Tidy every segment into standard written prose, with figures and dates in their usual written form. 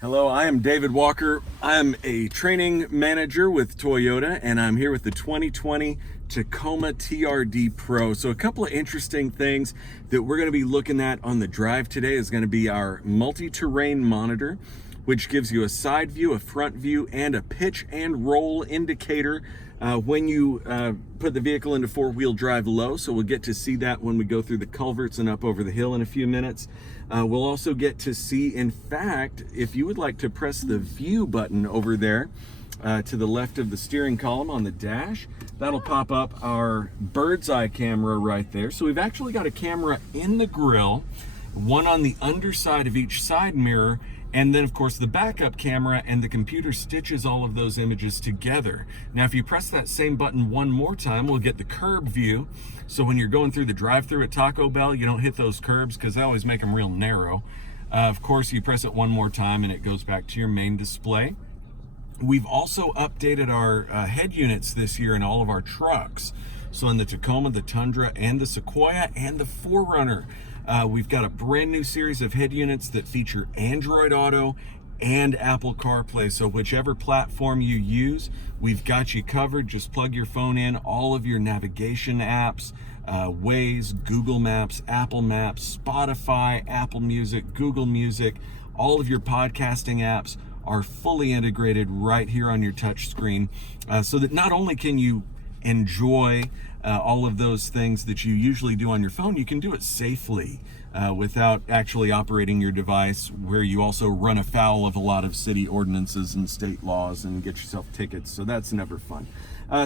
Hello, I am David Walker. I'm a training manager with Toyota, and I'm here with the 2020 Tacoma TRD Pro. So a couple of interesting things that we're going to be looking at on the drive today is going to be our multi-terrain monitor, which gives you a side view, a front view, and a pitch and roll indicator when you put the vehicle into four-wheel drive low. So we'll get to see that when we go through the culverts and up over the hill in a few minutes. We'll also get to see, in fact, if you would like to press the view button over there to the left of the steering column on the dash, that'll pop up our bird's eye camera right there. So we've actually got a camera in the grill, one on the underside of each side mirror, and then of course the backup camera, and the computer stitches all of those images together. Now if you press that same button one more time, we'll get the curb view. So when you're going through the drive-thru at Taco Bell, you don't hit those curbs because they always make them real narrow. Of course, you press it one more time and it goes back to your main display. We've also updated our head units this year in all of our trucks. So in the Tacoma, the Tundra, and the Sequoia, and the 4Runner, we've got a brand new series of head units that feature Android Auto and Apple CarPlay. So whichever platform you use, we've got you covered. Just plug your phone in, all of your navigation apps, Waze, Google Maps, Apple Maps, Spotify, Apple Music, Google Music, all of your podcasting apps are fully integrated right here on your touch screen, so that not only can you enjoy all of those things that you usually do on your phone, you can do it safely without actually operating your device, where you also run afoul of a lot of city ordinances and state laws and get yourself tickets. So that's never fun.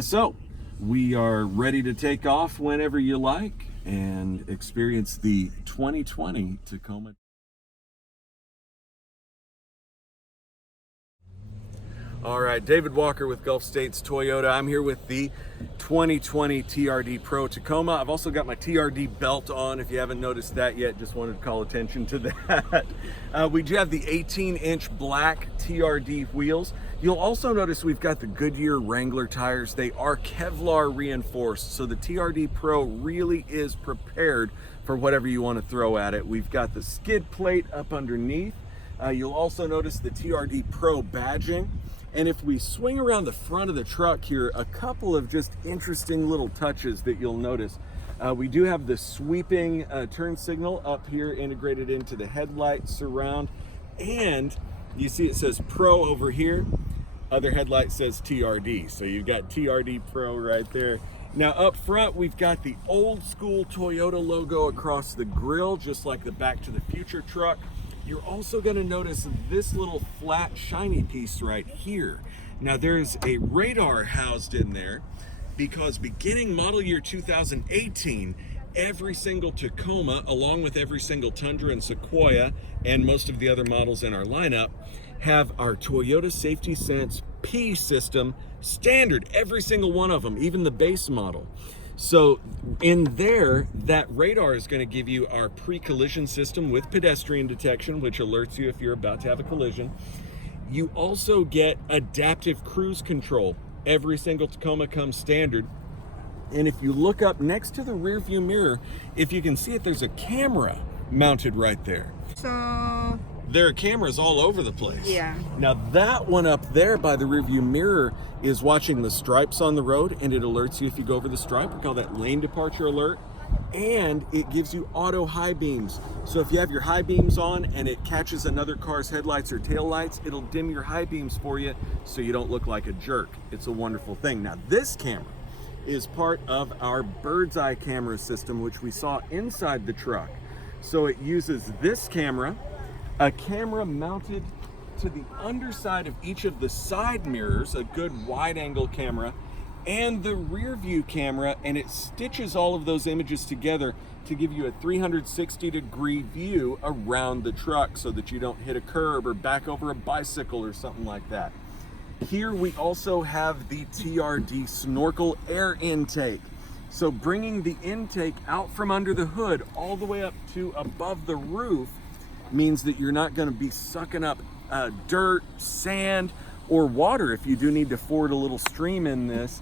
So we are ready to take off whenever you like and experience the 2020 Tacoma. All right, David Walker with Gulf States Toyota. I'm here with the 2020 TRD Pro Tacoma. I've also got my TRD belt on. If you haven't noticed that yet, just wanted to call attention to that. We do have the 18-inch black TRD wheels. You'll also notice we've got the Goodyear Wrangler tires. They are Kevlar reinforced, so the TRD Pro really is prepared for whatever you want to throw at it. We've got the skid plate up underneath. You'll also notice the TRD Pro badging. And if we swing around the front of the truck here, a couple of just interesting little touches that you'll notice. We do have the sweeping turn signal up here integrated into the headlight surround. And you see it says Pro over here. Other headlight says TRD. So you've got TRD Pro right there. Now up front, we've got the old school Toyota logo across the grille, just like the Back to the Future truck. You're also going to notice this little flat shiny piece right here. Now there's a radar housed in there because beginning model year 2018, every single Tacoma, along with every single Tundra and Sequoia and most of the other models in our lineup, have our Toyota Safety Sense P system standard, every single one of them, even the base model. So in there, that radar is going to give you our pre-collision system with pedestrian detection, which alerts you if you're about to have a collision. You also get adaptive cruise control. Every single Tacoma comes standard. And if you look up next to the rear view mirror, if you can see it, there's a camera mounted right there. So there are cameras all over the place. yeah. Now that one up there by the rearview mirror is watching the stripes on the road, and it alerts you if you go over the stripe. We call that lane departure alert. And it gives you auto high beams. So if you have your high beams on and it catches another car's headlights or tail lights, it'll dim your high beams for you so you don't look like a jerk. It's a wonderful thing. Now this camera is part of our bird's eye camera system, which we saw inside the truck. So it uses this camera, a camera mounted to the underside of each of the side mirrors, a good wide angle camera, and the rear view camera, and it stitches all of those images together to give you a 360-degree view around the truck so that you don't hit a curb or back over a bicycle or something like that. Here we also have the TRD snorkel air intake. So bringing the intake out from under the hood all the way up to above the roof means that you're not going to be sucking up dirt, sand, or water if you do need to ford a little stream in this.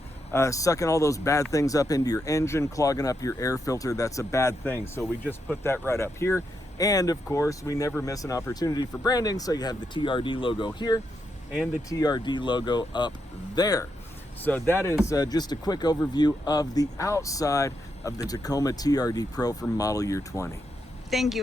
Sucking all those bad things up into your engine, clogging up your air filter, that's a bad thing. So we just put that right up here, And of course, we never miss an opportunity for branding, so you have the TRD logo here and the TRD logo up there. So that is just a quick overview of the outside of the Tacoma TRD Pro from model year 20. Thank you.